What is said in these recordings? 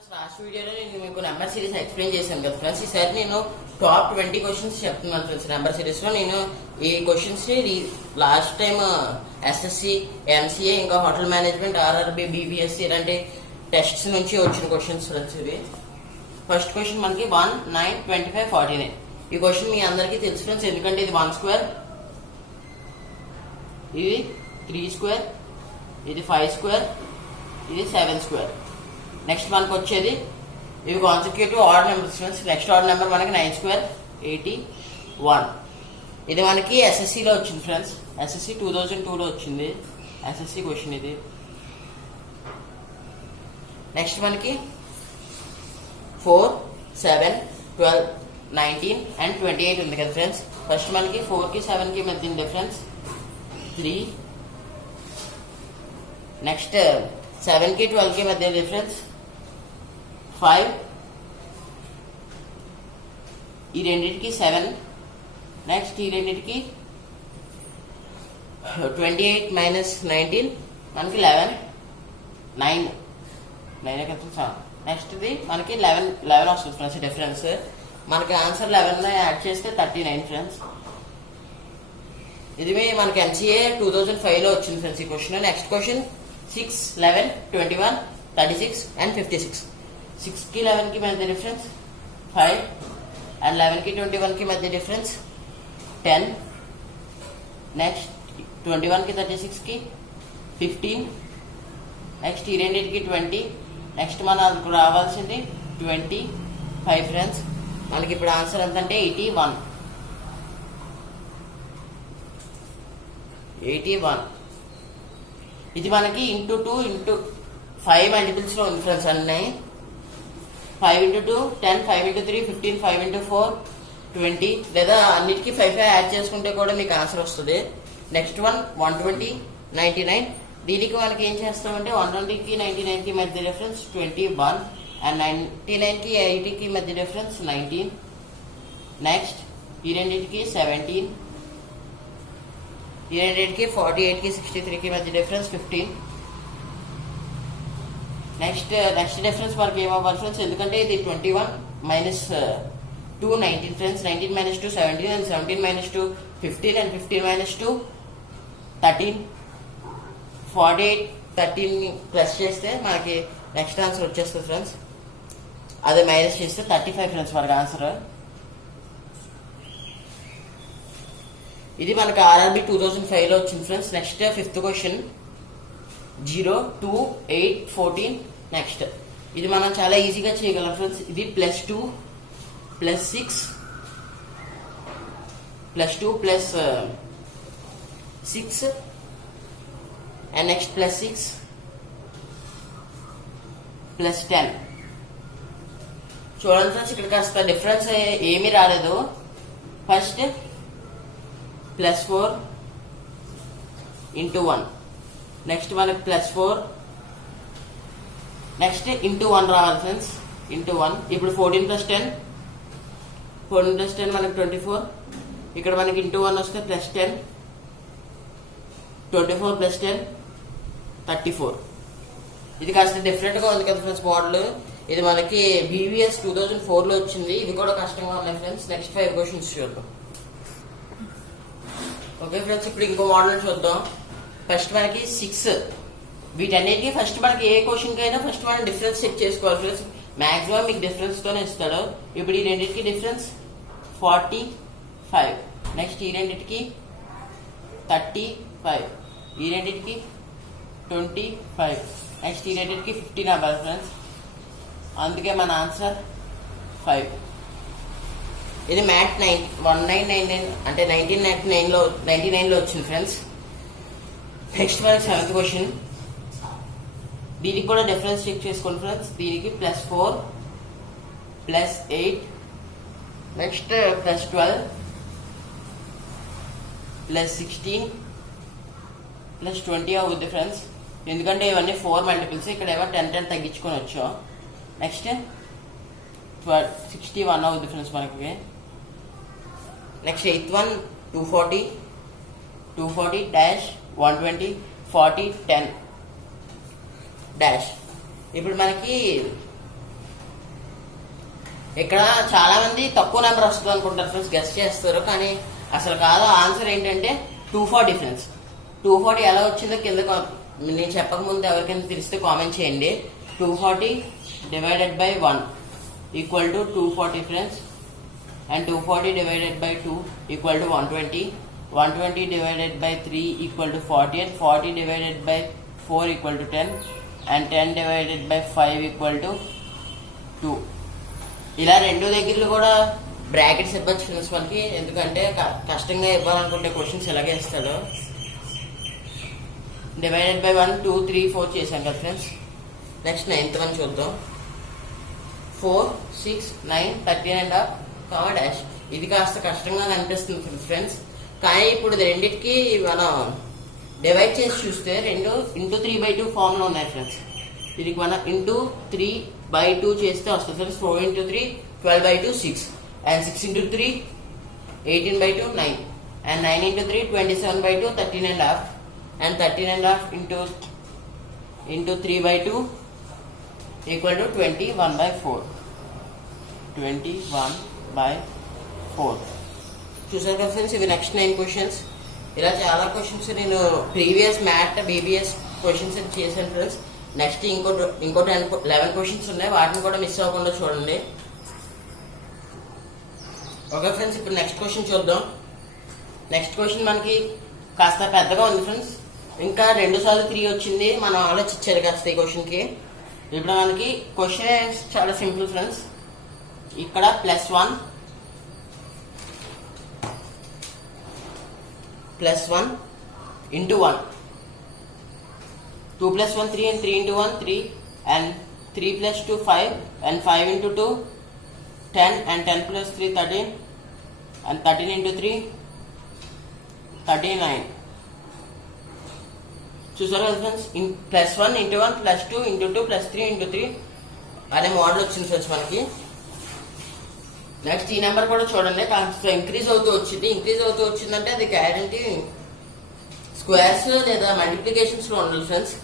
Friends last వీడియోలో నేను మీకు నెంబర్ సిరీస్ ఎక్స్ప్లెయిన్ చేశాను కదా ఫ్రెండ్స్. ఈసారి నేను టాప్ 20 క్వశ్చన్స్ చెప్తున్నాను ఫ్రెండ్స్. నెంబర్ సిరీస్ లో నేను ఈ క్వశ్చన్స్ ని లాస్ట్ టైం ఎస్ఎస్సి, ఎంసీఏ, ఇంకా హోటల్ మేనేజ్మెంట్, ఆర్ఆర్బి, బీబీఎస్సీ ఇలాంటి టెస్ట్స్ నుంచి వచ్చిన క్వశ్చన్స్ ఫ్రెండ్స్. ఇవి ఫస్ట్ క్వశ్చన్ మనకి 1, 9, 25, 49. ఈ క్వశ్చన్ మీ అందరికీ తెలుసు ఫ్రెండ్స్, ఎందుకంటే ఇది 1 స్క్వేర్, ఇది 3 స్క్వేర్, ఇది 5 స్క్వేర్, ఇది 7 స్క్వేర్. నెక్స్ట్ మనకు వచ్చేది ఇవి consecutive odd numbers friends. Next odd number మనకి 9 స్క్వేర్, 81. ఇది మనకి ఎస్ఎస్సిలో వచ్చింది ఫ్రెండ్స్. ఎస్ఎస్సి 2002లో వచ్చింది ఎస్ఎస్సి క్వశ్చన్ ఇది. నెక్స్ట్ మనకి 4, 7, 12, 19 అండ్ 28 ఉంది కదా ఫ్రెండ్స్. ఫస్ట్ మనకి 4కి 7కి మధ్య డిఫరెన్స్ 3. నెక్స్ట్ 7కి 12కి మధ్య డిఫరెన్స్ 5. ఈ రెండింటికి 7. నెక్స్ట్ ఈ రెండింటికి 28 మైనస్ 19 మనకి 11. 9 కదా. నెక్స్ట్ ఇది మనకి 11 వస్తుంది ఫ్రెండ్స్ డిఫరెన్స్. మనకి ఆన్సర్ 11 యాడ్ చేస్తే 39 ఫ్రెండ్స్. ఇది మనకి ఎంసీఏ 2005లో వచ్చింది ఫ్రెండ్స్ ఈ క్వశ్చన్. Next question 6, 11, 21, 36 and 56. 6కి 11కి మధ్య డిఫరెన్స్ 5 అండ్ 11కి 21కి మధ్య డిఫరెన్స్ 10. నెక్స్ట్ 21కి 36కి 15. నెక్స్ట్ ఈ రెండింటికి 20. నెక్స్ట్ మనకు రావాల్సింది 25 ఫ్రెండ్స్. మనకి ఇప్పుడు ఆన్సర్ ఎంత అంటే 81. ఇది మనకి ఇంటూ 2 ఇంటూ 5 మల్టిపుల్స్ లో ఉంది ఫ్రెండ్స్. అన్నీ 5 ఇంటూ 2 10, 5 ఇంటూ 3 15, 5 ఇంటూ 4 20, లేదా అన్నిటికీ 5 యాడ్ చేసుకుంటే కూడా మీకు ఆన్సర్ వస్తుంది. నెక్స్ట్ 120, 99. దీనికి మనకి ఏం చేస్తామంటే 120కి 99కి మధ్య డిఫరెన్స్ 21 అండ్ 99కి 80కి మధ్య డిఫరెన్స్ 19. నెక్స్ట్ ఈ రెండింటికి 17. ఈ రెండింటికి 48కి 63కి మధ్య డిఫరెన్స్ 15. నెక్స్ట్ డిఫరెన్స్ మనకి ఏమవ్వాలి ఫ్రెండ్స్, ఎందుకంటే ఇది 21 minus 2 19 friends. 19 minus 2 17 and 17 minus 2 15 and 15 minus 2 13. 48 13 plus చేస్తే మనకి నెక్స్ట్ ఆన్సర్ వచ్చేస్తుంది ఫ్రెండ్స్. అదే మైనస్ చేస్తే 35 ఫ్రెండ్స్ మనకి ఆన్సర్. ఇది మనకి ఆర్ఆర్బి 2005లో వచ్చింది friends. Next 5th question 0, 2, 8, 14. Next ఇది మనం చాలా ఈజీగా చేయగలం ఫ్రెండ్స్. ఇది +2 +6 +2 +6 అండ్ నెక్స్ట్ +6 +10. చూడండి ఫ్రెండ్స్, ఇక్కడ కాస్త డిఫరెన్స్ ఏమీ రాలేదు. First +4 into 1. నెక్స్ట్ మనకి +4. నెక్స్ట్ ఇంటూ 1 రావాలి ఫ్రెండ్స్. ఇంటూ 1. ఇప్పుడు 14 + 10. 14 + 10 మనకి 24. ఇక్కడ మనకి ఇంటూ 1 వస్తే +10. 24 + 10 34. ఇది కాస్త డిఫరెంట్గా ఉంది కదా ఫ్రెండ్స్ మోడల్. ఇది మనకి బీవీఎస్ 2004లో వచ్చింది. ఇది కూడా కష్టంగా ఉన్నాయి ఫ్రెండ్స్. నెక్స్ట్ 5 క్వశ్చన్స్ చూద్దాం. ఓకే ఫ్రెండ్స్, ఇప్పుడు ఇంకో మోడల్ చూద్దాం. ఫస్ట్ మనకి 6. వీటన్నిటికీ ఫస్ట్ మనకి ఏ క్వశ్చన్కి అయినా ఫస్ట్ మనం డిఫరెన్స్ చెక్ చేసుకోవాలి ఫ్రెండ్స్. మాక్సిమం మీకు డిఫరెన్స్ తోనే ఇస్తాడు. ఇప్పుడు ఈ రెండింటికి డిఫరెన్స్ 45. నెక్స్ట్ ఈ రెండింటికి 35. ఈ రెండింటికి 25. నెక్స్ట్ ఈ రెండింటికి 15 అవ్వాలి ఫ్రెండ్స్. అందుకే మన ఆన్సర్ 5. ఇది మ్యాట్ 1999 అంటే 1999లో వచ్చింది ఫ్రెండ్స్. నెక్స్ట్ మనకి 7th క్వశ్చన్. దీనికి కూడా డిఫరెన్స్ చెక్ చేసుకోండి ఫ్రెండ్స్. దీనికి +4 +8 నెక్స్ట్ +12 +16 +20 అవుద్ది ఫ్రెండ్స్. ఎందుకంటే ఇవన్నీ 4 మల్టిపుల్స్. ఇక్కడ ఏమో 10 తగ్గించుకొని వచ్చాం. నెక్స్ట్ 61 అవుద్ది ఫ్రెండ్స్ మనకి. Next 8th one 240 -120 40 10 dash. ఇప్పుడు మనకి ఇక్కడ చాలా మంది తక్కువ నెంబర్ వస్తుంది అనుకుంటారు ఫ్రెండ్స్, గెస్ట్ చేస్తారు, కానీ అసలు కాదు. ఆన్సర్ ఏంటంటే 240 ఫ్రెండ్స్. 240 ఎలా వచ్చిందో కింద నేను చెప్పకముందు ఎవరికైనా తెలిస్తే కామెంట్ చేయండి. 240 divided by 1 equal to 240 friends. And 240 divided by 2 equal to 120. 120 divided by 3 equal to 40. And 40 divided by 4 equal to 10. And 10 divided by 5 equal to 2. ఇలా రెండు దగ్గరలో కూడా బ్రాకెట్స్ ఇవ్వచ్చు ఫ్రెండ్స్ మనకి, ఎందుకంటే కష్టంగా ఇవ్వాలనుకుంటే క్వశ్చన్స్ ఇలాగే ఇస్తాడు. డివైడెడ్ బై 1 2 3 4 చేశాం కదా ఫ్రెండ్స్. నెక్స్ట్ 9th వన్ చూద్దాం. 4 6 9 13.5 డాష్. ఇది కాస్త కష్టంగా కనిపిస్తుంది ఫ్రెండ్స్, కానీ ఇప్పుడు రెండింటికి మనం డివైడ్ చేసి చూస్తే 2 into 3/2 ఫార్ములా ఉన్నాయి ఫ్రెండ్స్. ఇది మనం into 3/2 చేస్తే వస్తుంది friends. 4 into 3 12/2 6, and 6 into 3 18/2 9, and 9 into 3 27/2 13.5, and 13.5 into 3/2 equal to 21/4. 21/4 చూసారు కదా ఫ్రెండ్స్. ఇవి నెక్స్ట్ 9 క్వశ్చన్స్. ఇలా చాలా క్వశ్చన్స్ నేను ప్రీవియస్ మ్యాథ్ బీబీఎస్ క్వశ్చన్స్ చేశాను ఫ్రెండ్స్. నెక్స్ట్ ఇంకో 11 క్వశ్చన్స్ ఉన్నాయి, వాటిని కూడా మిస్ అవ్వకుండా చూడండి. ఓకే ఫ్రెండ్స్, ఇప్పుడు నెక్స్ట్ క్వశ్చన్ చూద్దాం. నెక్స్ట్ క్వశ్చన్ మనకి కాస్త పెద్దగా ఉంది ఫ్రెండ్స్, ఇంకా 2 సార్లు 3 వచ్చింది, మనం ఆలోచించాలి కాస్త ఈ క్వశ్చన్కి. ఇప్పుడు మనకి క్వశ్చన్ చాలా సింపుల్ ఫ్రెండ్స్. ఇక్కడ +1 into 1, 2 + 1 3, and 3 into 1 3, and 3 + 2 5, and 5 into 2 10, and 10 + 3 13, and 13 into 3 39. చూసారు కదా ఫ్రెండ్స్, +1 into 1 +2 into 2 +3 into 3 అనే మోడల్ వచ్చింది ఫ్రెండ్స్ మనకి. నెక్స్ట్ ఈ నెంబర్ కూడా చూడండి, కాస్త ఇంక్రీజ్ అవుతూ వచ్చిందంటే అది గ్యారంటీ స్క్వేర్స్ లేదా మల్టిప్లికేషన్స్ లో ఉండాలి ఫ్రెండ్స్.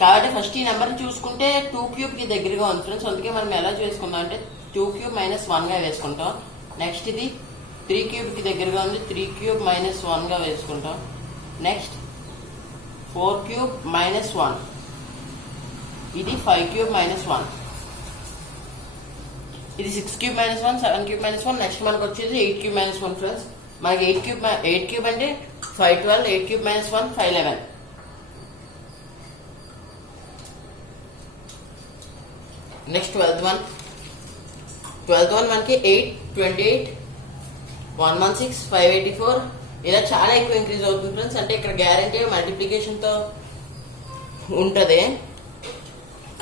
కాబట్టి ఫస్ట్ ఈ నెంబర్ చూసుకుంటే 2³ కి దగ్గరగా ఉంది ఫ్రెండ్స్, అందుకే మనం ఎలా చేసుకుందాం అంటే 2³ - 1 గా వేసుకుంటాం. నెక్స్ట్ ఇది 3³ కి దగ్గరగా ఉంది, 3³ - 1 గా వేసుకుంటాం. నెక్స్ట్ 4³ - 1, ఇది 5³ - 1, ఇది 6³ - 1, 7³ - 1. నెక్స్ట్ మనకు వచ్చేది 8³ - 1 ఫ్రెండ్స్. మనకి 8³ అంటే 512, 8³ - 1 511. నెక్స్ట్ 12th వన్ మనకి 8 28 116 584. ఇలా చాలా ఎక్కువ ఇంక్రీజ్ అవుతుంది ఫ్రెండ్స్, అంటే ఇక్కడ గ్యారంటీ మల్టిప్లికేషన్ తో ఉంటది.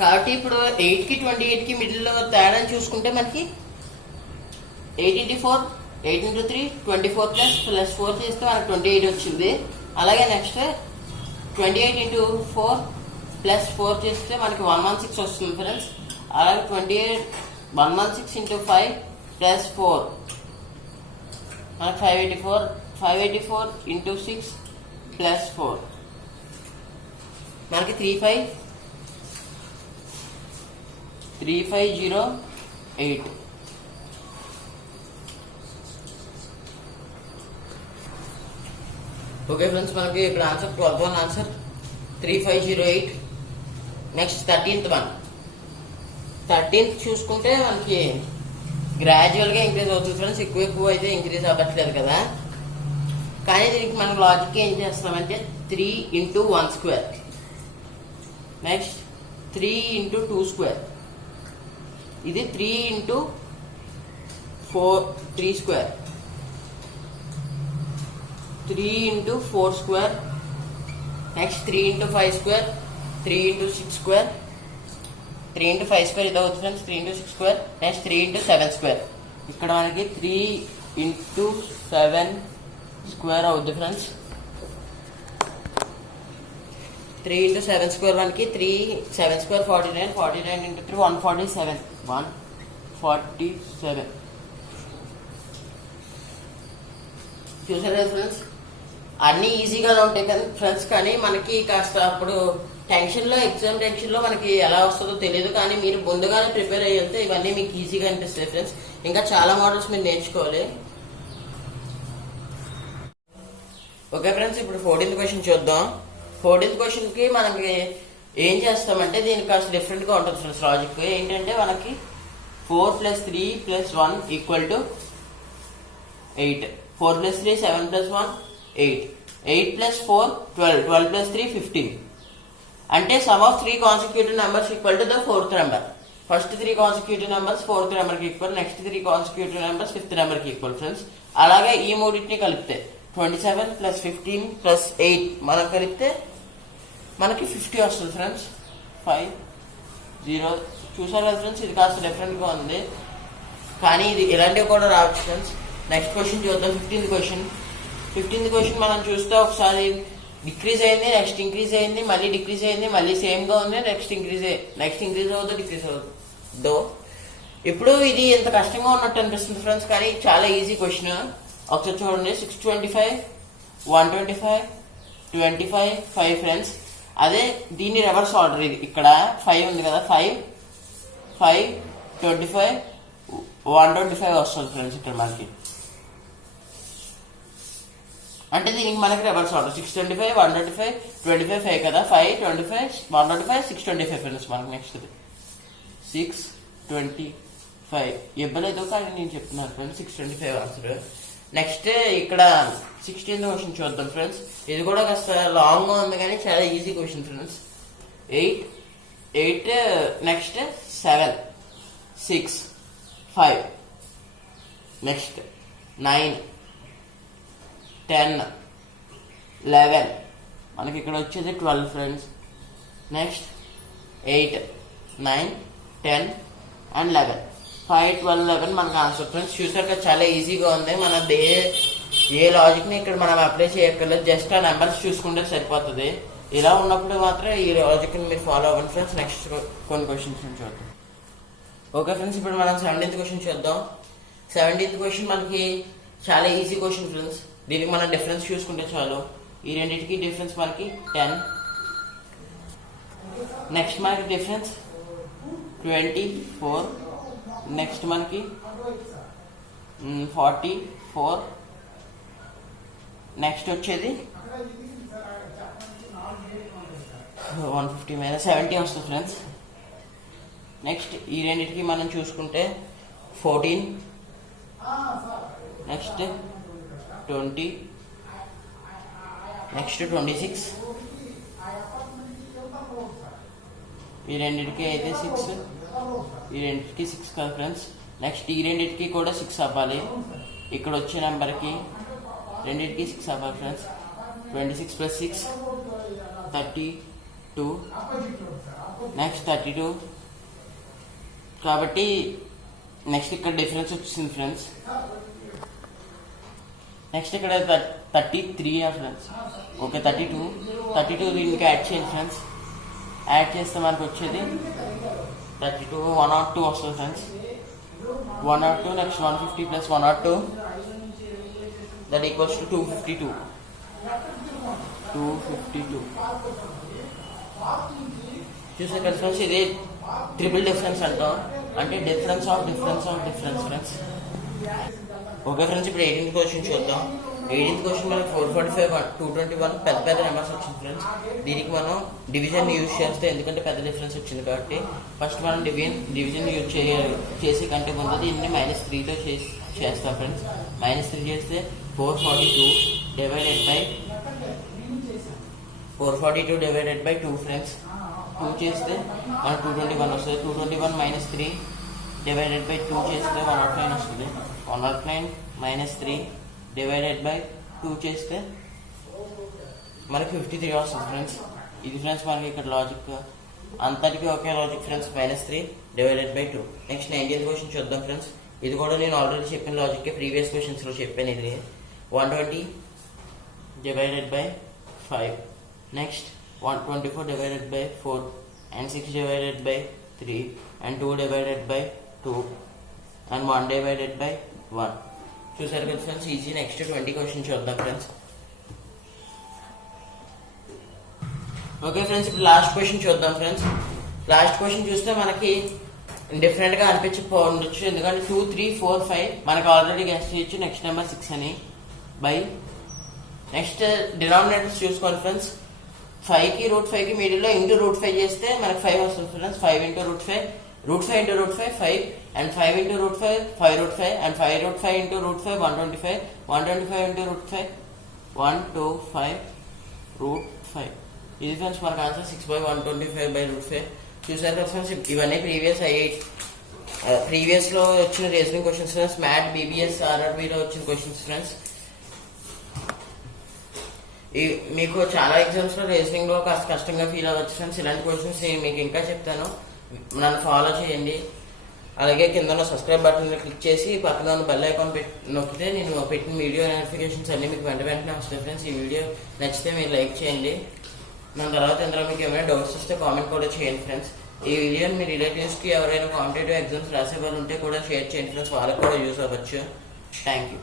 కాబట్టి ఇప్పుడు 8 కి 28 కి మిడిల్ లో తేడా చూసుకుంటే మనకి 8 into 4 8 into 3 24 plus 4 చేస్తే మనకి 28 వచ్చింది. అలాగే నెక్స్ట్ 28 into 4 plus 4 చేస్తే మనకి 116 వస్తుంది ఫ్రెండ్స్. అలాగే 116 into 5 plus 4 మనకి 584 into 6 plus 4 మనకి 3508. ఓకే ఫ్రెండ్స్, మనకి ఇక్కడ answer 12th one answer 3508. Next 13th one. 13th చూసుకుంటే మనకి గ్రాడ్యువల్ గా ఇంక్రీజ్ అవుతుంది ఫ్రెండ్స్, ఎక్కువ అయితే ఇంక్రీజ్ అవ్వట్లేదు కదా. కానీ దీనికి మనం లాజిక్ ఏం చేస్తామంటే 3 into 1 square, next 3 into 2 square, ఇది 3 into 3 square, 3 into 4 square, next 3 into 5 square, 3 into 6 square, 3 into 5 square ఇది అవుతుంది friends, 3 into 6 square, next 3 into 7 square. ఇక్కడ మనకి 3 into 7 square అవుతుంది ఫ్రెండ్స్. 3 into 7 square మనకి 7 square 49, 49 into 3 147, 147. చూసారు కదా ఫ్రెండ్స్, అన్ని ఈజీగానే ఉంటాయి కదా ఫ్రెండ్స్, కానీ మనకి కాస్త అప్పుడు టెన్షన్లో ఎగ్జామ్ టెన్షన్లో మనకి ఎలా వస్తుందో తెలియదు, కానీ మీరు ముందుగానే ప్రిపేర్ అయ్యి వెళ్తే ఇవన్నీ మీకు ఈజీగా అనిపిస్తాయి ఫ్రెండ్స్. ఇంకా చాలా మోడల్స్ మీరు నేర్చుకోవాలి. ఓకే ఫ్రెండ్స్, ఇప్పుడు 14th క్వశ్చన్ చూద్దాం. 14th క్వశ్చన్కి మనకి ఏం చేస్తామంటే దీనికి కాస్త డిఫరెంట్గా ఉంటుంది ఫ్రెండ్స్. లాజిక్ ఏంటంటే మనకి 4 + 3 + 1 = 8. 4 + 3 7 + 1 8. 8 + 4 12. 12 + 3 15. అంటే sum of 3 consecutive numbers equal to the 4th number. First 3 consecutive numbers 4th number కి equal, next 3 consecutive numbers 5th number కి ఈక్వల్ ఫ్రెండ్స్. అలాగే ఈ మూడింటిని కలిపితే 27 + 15 + 8 మనం కలిపితే మనకి 50 వస్తుంది ఫ్రెండ్స్. 5 0. చూసారు కదా ఫ్రెండ్స్, ఇది కాస్త డిఫరెంట్గా ఉంది, కానీ ఇది ఇలాంటివి కూడా రావచ్చు ఫ్రెండ్స్. నెక్స్ట్ క్వశ్చన్ చూద్దాం. 15th క్వశ్చన్ మనం చూస్తే ఒకసారి డిక్రీజ్ అయింది, నెక్స్ట్ ఇంక్రీజ్ అయింది, మళ్ళీ డిక్రీజ్ అయింది, మళ్ళీ సేమ్గా ఉంది, నెక్స్ట్ ఇంక్రీజ్ అవుతుందో డిక్రీజ్ అవుతుందో. ఇప్పుడు ఇది ఎంత కష్టంగా ఉన్నట్టు అనిపిస్తుంది ఫ్రెండ్స్, కానీ చాలా ఈజీ క్వశ్చన్. ఒకసారి చూడండి. 625 125 25 5 ఫ్రెండ్స్. అదే దీన్ని రివర్స్ ఆర్డర్, ఇది ఇక్కడ 5 ఉంది కదా, 5 5 25 125 వస్తుంది ఫ్రెండ్స్ ఇక్కడ మనకి. అంటే దీనికి మనకి రివర్స్ ఆర్డర్ 625 125 25 5 కదా, 5 25 125 625 ఫ్రెండ్స్ మనకి. నెక్స్ట్ 625 ఇవ్వలేదు కానీ నేను చెప్తున్నాను ఫ్రెండ్స్, 625 ఆన్సర్. నెక్స్ట్ ఇక్కడ 16th క్వశ్చన్ చూద్దాం ఫ్రెండ్స్. ఇది కూడా కాస్త లాంగ్ గా ఉంది కానీ చాలా easy question friends. 8 next 7 6 5 next 9 10 11 మనకి ఇక్కడ వచ్చేది 12 ఫ్రెండ్స్. Next 8 9 10 and 11. 5 12 11 మనకు ఆన్సర్ ఫ్రెండ్స్. చూసాక చాలా ఈజీగా ఉంది. మన ఏ లాజిక్ ని ఇక్కడ మనం అప్లై చేయక్కర్లేదు, జస్ట్ ఆ నెంబర్స్ చూసుకుంటే సరిపోతుంది. ఇలా ఉన్నప్పుడు మాత్రం ఈ లాజిక్ ని మీరు ఫాలో అవ్వండి ఫ్రెండ్స్. నెక్స్ట్ కొన్ని క్వశ్చన్స్ చూద్దాం. ఓకే ఫ్రెండ్స్, ఇప్పుడు మనం 17th క్వశ్చన్ చూద్దాం. 17th క్వశ్చన్ మనకి చాలా ఈజీ క్వశ్చన్ ఫ్రెండ్స్. దీనికి మనం డిఫరెన్స్ చూసుకుంటే చాలు. ఈ రెండింటికి డిఫరెన్స్ మనకి 10. నెక్స్ట్ మనకి డిఫరెన్స్ 24. నెక్స్ట్ మనకి 44. నెక్స్ట్ వచ్చేది 150 - 70 వస్తుంది ఫ్రెండ్స్. నెక్స్ట్ ఈ రెండింటికి మనం చూసుకుంటే 14. నెక్స్ట్ 20. నెక్స్ట్ 26. ఈ రెండింటికి అయితే 6. ఈ రెండింటికి 6 కదా ఫ్రెండ్స్. నెక్స్ట్ ఈ రెండింటికి కూడా 6 అవ్వాలి. ఇక్కడ వచ్చే నెంబర్కి రెండింటికి 6 అవ్వాలి ఫ్రెండ్స్. 26 + 6 32. నెక్స్ట్ 32. కాబట్టి నెక్స్ట్ ఇక్కడ డిఫరెన్స్ వచ్చింది ఫ్రెండ్స్. నెక్స్ట్ ఇక్కడ 33 ఫ్రెండ్స్. ఓకే 32 దీనికి యాడ్ చేయండి ఫ్రెండ్స్. యాడ్ చేస్తే మనకు వచ్చేది 32 102 వస్తుంది friends. 102. Next 150 + 102 that equals to 252. చూసే కదా ఫ్రెండ్స్, ఇది ట్రిపుల్ డిఫరెన్స్ అంటాం, అంటే difference of friends. Okay friends, ఇప్పుడు 18th క్వశ్చన్ చూద్దాం. 18th క్వశ్చన్ మనకి 445 221 పెద్ద నెంబర్స్ వచ్చింది ఫ్రెండ్స్. దీనికి మనం డివిజన్ యూజ్ చేస్తే, ఎందుకంటే పెద్ద డిఫరెన్స్ వచ్చింది కాబట్టి ఫస్ట్ మనం డివిజన్ యూజ్ చేసే కంటే ముందు దీన్ని -3తో చేస్తాం ఫ్రెండ్స్. -3 చేస్తే 442 డివైడెడ్ బై 2 ఫ్రెండ్స్. 2 చేస్తే మనకు 221 వస్తుంది. 221 - 3 డివైడెడ్ బై 2 చేస్తే 109 వస్తుంది. 109 - 3 డివైడెడ్ బై 2 చేస్తే మనకి 53 వస్తుంది ఫ్రెండ్స్. ఇది ఫ్రెండ్స్ మనకి ఇక్కడ లాజిక్ అంతటికి ఒకే logic friends. -3 divided by 2. Next 19th question చూద్దాం ఫ్రెండ్స్. ఇది కూడా నేను ఆల్రెడీ చెప్పిన లాజిక్, ప్రీవియస్ క్వశ్చన్స్ లో చెప్పాను. ఇది 120 divided by 5. Next 124 divided by 4 and 6 divided by 3 and 2 divided by 2 and 1 divided by 1. చూసారు కదా ఫ్రెండ్స్, ఈజీ. నెక్స్ట్ 20 క్వశ్చన్ చూద్దాం ఫ్రెండ్స్. ఓకే ఫ్రెండ్స్, ఇప్పుడు లాస్ట్ క్వశ్చన్ చూద్దాం ఫ్రెండ్స్. లాస్ట్ క్వశ్చన్ చూస్తే మనకి డిఫరెంట్ గా అనిపించకపోవచ్చు, ఎందుకంటే 2, 3, 4, 5 మనకి ఆల్రెడీ గెస్ట్ చేయొచ్చు. నెక్స్ట్ నెంబర్ 6 అని బై నెక్స్ట్ డినామినేటర్స్ చూసుకోండి ఫ్రెండ్స్. 5 కి √5 కి మిడిల్ లో ఇంటూ √5 చేస్తే మనకి 5 వస్తుంది friends. 5 into √5, √5 into √5 5, and 5 into √5 5√5, and 5√5 into √5 125, 125 into √5 125 √5. ఇది ఫ్రెండ్స్ మనకు ఆన్సర్ 6/125/√5. చూసారు ఫ్రెండ్స్, ఇవన్నీ ప్రీవియస్ లో వచ్చిన reasoning questions friends. MAT, BBS, ఆర్ఆర్బీలో వచ్చిన క్వశ్చన్స్ ఫ్రెండ్స్. మీకు చాలా ఎగ్జామ్స్ లో రీజనింగ్ లో కాస్త కష్టంగా ఫీల్ అవ్వచ్చు ఫ్రెండ్స్. ఇలాంటి క్వశ్చన్స్ మీకు ఇంకా చెప్తాను, నన్ను ఫాలో చేయండి. అలాగే కింద ఉన్న సబ్స్క్రైబ్ బటన్ క్లిక్ చేసి పక్కన ఉన్న బెల్ ఐకాన్ నొక్కితే నేను పెట్టిన వీడియో నోటిఫికేషన్స్ అన్ని మీకు వెంటనే వస్తాయి ఫ్రెండ్స్. ఈ వీడియో నచ్చితే మీరు లైక్ చేయండి. దాని తర్వాత ఇందులో మీకు ఏమైనా డౌట్స్ వస్తే కామెంట్ కూడా చేయండి ఫ్రెండ్స్. ఈ వీడియోని మీ రిలేటివ్స్ కి ఎవరైనా కాంపిటేటివ్ ఎగ్జామ్స్ రాసే వాళ్ళు ఉంటే కూడా షేర్ చేయండి ఫ్రెండ్స్, వాళ్ళకి కూడా యూస్ అవ్వచ్చు. Thank you.